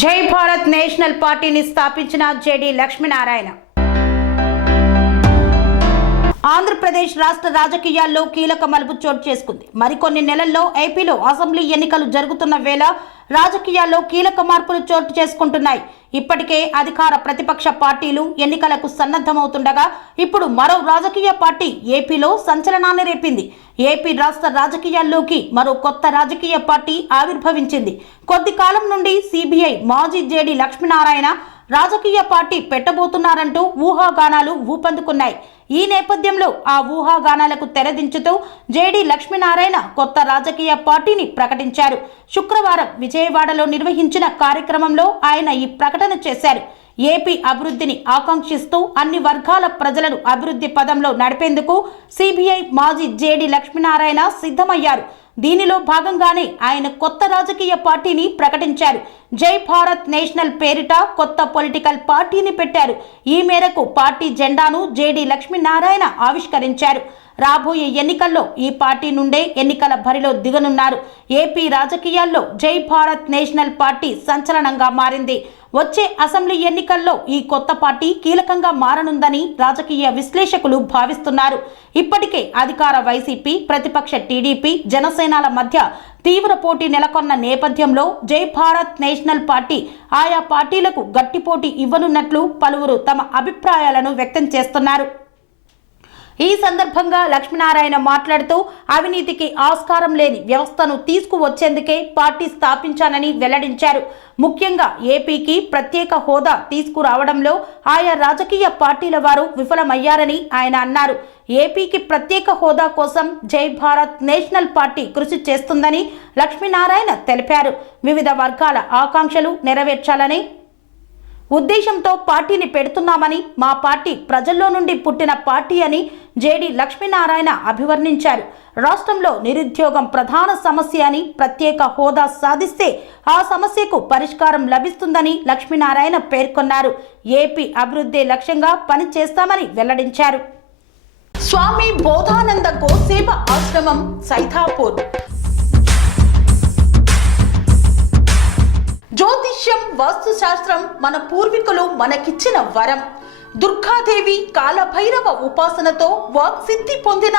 జై భారత్ నేషనల్ పార్టీని స్థాపించిన జేడి లక్ష్మీనారాయణ. ఆంధ్రప్రదేశ్ రాష్ట్ర రాజకీయాల్లో కీలక మలుపు చోటు చేసుకుంది. మరికొన్ని నెలల్లో ఏపీలో అసెంబ్లీ ఎన్నికలు జరుగుతున్న వేళ రాజకీయాల్లో కీలక మార్పులు చోటు చేసుకుంటున్నాయి. ఇప్పటికే అధికార ప్రతిపక్ష పార్టీలు ఎన్నికలకు సన్నద్ధమవుతుండగా ఇప్పుడు మరో రాజకీయ పార్టీ ఏపీలో సంచలనాన్ని రేపింది. ఏపీ రాష్ట్ర రాజకీయాల్లోకి మరో కొత్త రాజకీయ పార్టీ ఆవిర్భవించింది. కొద్ది కాలం నుండి సిబిఐ మాజీ జేడి లక్ష్మీనారాయణ రాజకీయ పార్టీ పెట్టబోతున్నారంటూ ఊహాగానాలు ఊపందుకున్నాయి. ఈ నేపథ్యంలో ఆ ఊహాగానాలకు తెరదించుతూ జేడీ లక్ష్మీనారాయణ కొత్త రాజకీయ పార్టీని ప్రకటించారు. శుక్రవారం విజయవాడలో నిర్వహించిన కార్యక్రమంలో ఆయన ఈ ప్రకటన చేశారు. ఏపీ అభివృద్ధిని ఆకాంక్షిస్తూ అన్ని వర్గాల ప్రజలను అభివృద్ధి పదంలో నడిపేందుకు సిబిఐ మాజీ జేడీ లక్ష్మీనారాయణ సిద్ధమయ్యారు. దీనిలో భాగంగానే ఆయన కొత్త రాజకీయ పార్టీని ప్రకటించారు. జై భారత్ నేషనల్ పేరిట కొత్త పొలిటికల్ పార్టీని పెట్టారు. ఈ మేరకు పార్టీ జెండాను జేడి లక్ష్మీనారాయణ ఆవిష్కరించారు. రాబోయే ఎన్నికల్లో ఈ పార్టీ నుండే ఎన్నికల బరిలో దిగనున్నారు. ఏపీ రాజకీయాల్లో జై భారత్ నేషనల్ పార్టీ సంచలనంగా మారింది. వచ్చే అసెంబ్లీ ఎన్నికల్లో ఈ కొత్త పార్టీ కీలకంగా మారనుందని రాజకీయ విశ్లేషకులు భావిస్తున్నారు. ఇప్పటికే అధికార వైసీపీ ప్రతిపక్ష టీడీపీ జనసేనల మధ్య తీవ్ర పోటీ నెలకొన్న నేపథ్యంలో జై భారత్ నేషనల్ పార్టీ ఆయా పార్టీలకు గట్టి పోటీ ఇవ్వనున్నట్లు పలువురు తమ అభిప్రాయాలను వ్యక్తం చేస్తున్నారు. ఈ సందర్భంగా లక్ష్మీనారాయణ మాట్లాడుతూ అవినీతికి ఆస్కారం లేని వ్యవస్థను తీసుకువచ్చేందుకే పార్టీ స్థాపించానని వెల్లడించారు. ముఖ్యంగా ఏపీకి ప్రత్యేక హోదా తీసుకురావడంలో ఆయా రాజకీయ పార్టీల వారు విఫలమయ్యారని ఆయన అన్నారు. ఏపీకి ప్రత్యేక హోదా కోసం జై భారత్ నేషనల్ పార్టీ కృషి చేస్తుందని లక్ష్మీనారాయణ తెలిపారు. వివిధ వర్గాల ఆకాంక్షలు నెరవేర్చాలని ఉద్దేశంతో పార్టీని పెడుతున్నామని మా పార్టీ ప్రజల్లో నుండి పుట్టిన పార్టీ అని జేడి లక్ష్మీనారాయణ అభివర్ణించారు. రాష్ట్రంలో నిరుద్యోగం ప్రధాన సమస్య అని ప్రత్యేక హోదా సాధిస్తే ఆ సమస్యకు పరిష్కారం లభిస్తుందని లక్ష్మీనారాయణ పేర్కొన్నారు. ఏపీ అభివృద్ధి లక్ష్యంగా పనిచేస్తామని వెల్లడించారు. స్వామి బోధానంద గోసేవ ఆశ్రమం సైథాపూర్ వాస్తుశాస్త్రం మన పూర్వీకులు మనకిచ్చిన వరం. దుర్గాదేవి కాలభైరవ ఉపాసనతో వాక్సిద్ధి పొందిన